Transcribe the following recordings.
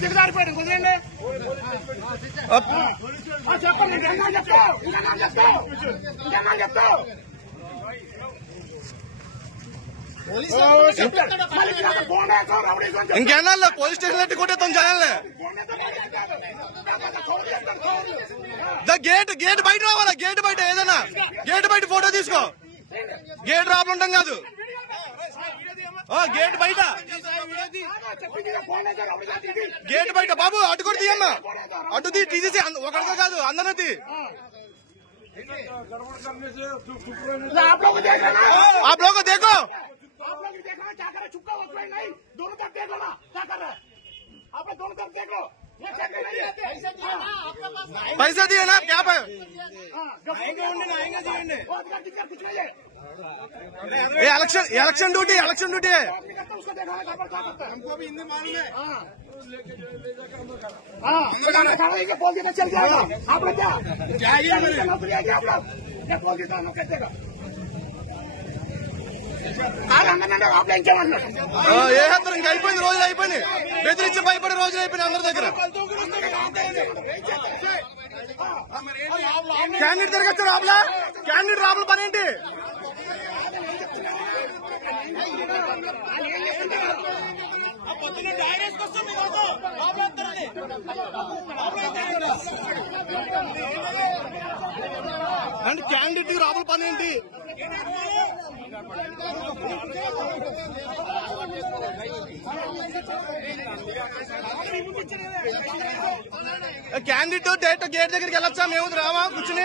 దిగజారిపోయాడు కుదరండి చెప్పండి ఇంకేమన్నా చెప్తావు ఇంకేనా పోలీస్ స్టేషన్ ఎట్టి కొట్టేస్తాం జనాల్ని గేట్ బయట రావాలా గేట్ బయట ఏదైనా గేట్ బయట ఫోటో తీసుకో గేట్ రాబడి ఉంటాం కాదు గేట్ బయట గేట్ బయట బాబు అటు కూడా తీయమ్మా అటు తీసేసి ఒకరితో కాదు అందరినీ आप लोगों को देखो आप लोग देखना क्या करे चुपका वक्त नहीं दोनों तरफ देख लो ना क्या कर रहे हैं आप लोग दोनों तरफ देख लो पैसा दिए ना क्या पे कुछ नहीं है इलेक्शन ड्यूटी है उसको देखना हमको भी हिंदी मालूम है बोल देना चल जाएगा आप लोग क्या आप लोग क्या बोल देता हम कैसे देगा आप ఇంకేమన్నారు ఏ హత్ర ఇంకా అయిపోయింది రోజులు అయిపోయినాయి బెదిరించి భయపడే రోజులు అయిపోయినాయి అందరి దగ్గర క్యాండిడేట్ తిరగచ్చు రాబులా క్యాండిడేట్ రాబుల పని ఏంటి అంటే క్యాండిడేట్ రాబుల పని ఏంటి క్యాండిడేట్ డైరెక్ట్ గేట్ దగ్గరికి వెళ్ళొచ్చా మేము రావా కూర్చుని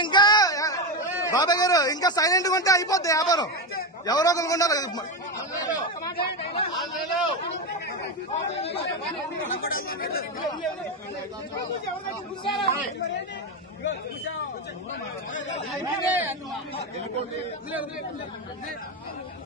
ఇంకా బాబాయ్ గారు ఇంకా సైలెంట్ గా ఉంటే అయిపోద్ది వ్యాపారం ఎవరో ఒకరు ఉండాలి